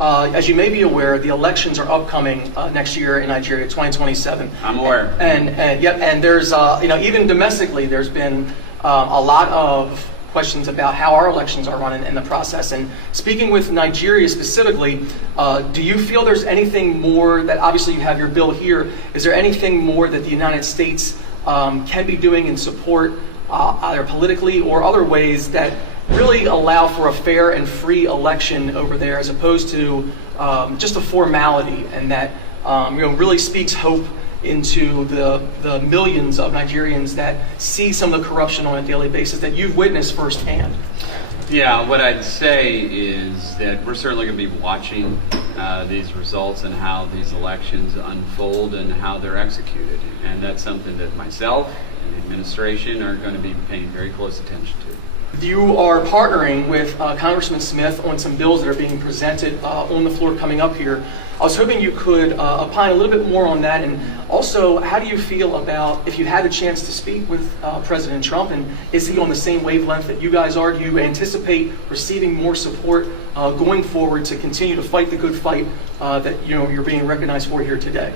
as you may be aware, the elections are upcoming next year in Nigeria, 2027. I'm aware. And there's, even domestically, there's been a lot of questions about how our elections are run in the process. And speaking with Nigeria specifically, do you feel there's anything more that, obviously you have your bill here, is there anything more that the United States can be doing in support, either politically or other ways, that really allow for a fair and free election over there, as opposed to just a formality, and that really speaks hope into the millions of Nigerians that see some of the corruption on a daily basis that you've witnessed firsthand? Yeah, what I'd say is that we're certainly going to be watching these results and how these elections unfold and how they're executed. And that's something that myself and the administration are going to be paying very close attention to. You are partnering with Congressman Smith on some bills that are being presented on the floor coming up here. I was hoping you could opine a little bit more on that, and also, how do you feel about, if you had a chance to speak with President Trump, and is he on the same wavelength that you guys are? Do you anticipate receiving more support going forward to continue to fight the good fight that you're being recognized for here today?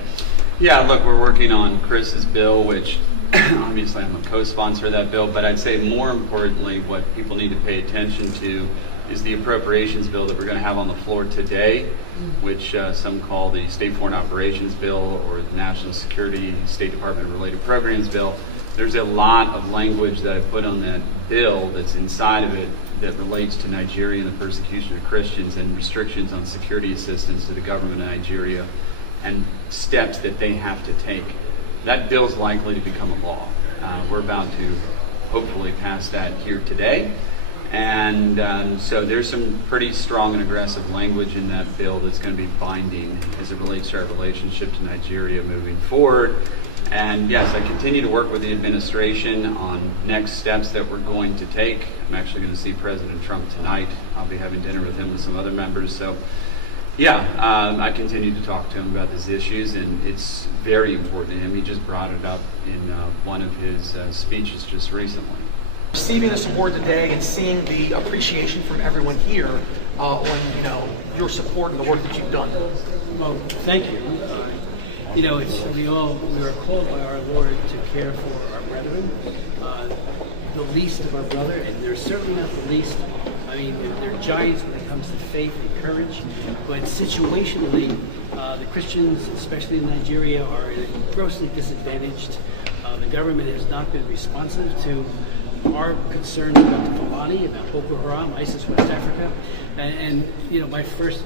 Yeah, look, we're working on Chris's bill, which obviously I'm a co-sponsor of that bill, but I'd say more importantly, what people need to pay attention to is the appropriations bill that we're going to have on the floor today, which some call the State Foreign Operations Bill or the National Security State Department Related Programs Bill. There's a lot of language that I put on that bill that's inside of it that relates to Nigeria and the persecution of Christians and restrictions on security assistance to the government of Nigeria and steps that they have to take. That bill is likely to become a law. We're about to hopefully pass that here today. And so there's some pretty strong and aggressive language in that bill that's going to be binding as it relates to our relationship to Nigeria moving forward. And yes, I continue to work with the administration on next steps that we're going to take. I'm actually going to see President Trump tonight. I'll be having dinner with him and some other members. So yeah, I continue to talk to him about these issues, and it's very important to him. He just brought it up in one of his speeches just recently. Receiving the support today and seeing the appreciation from everyone here on your support and the work that you've done. Well, thank you. We are called by our Lord to care for our brethren, the least of our brother, and they're certainly not the least. I mean, they're giants when it comes to faith and courage, but situationally, the Christians, especially in Nigeria, are grossly disadvantaged. The government has not been responsive to our concerns about the Fulani, about Boko Haram, ISIS West Africa, and my first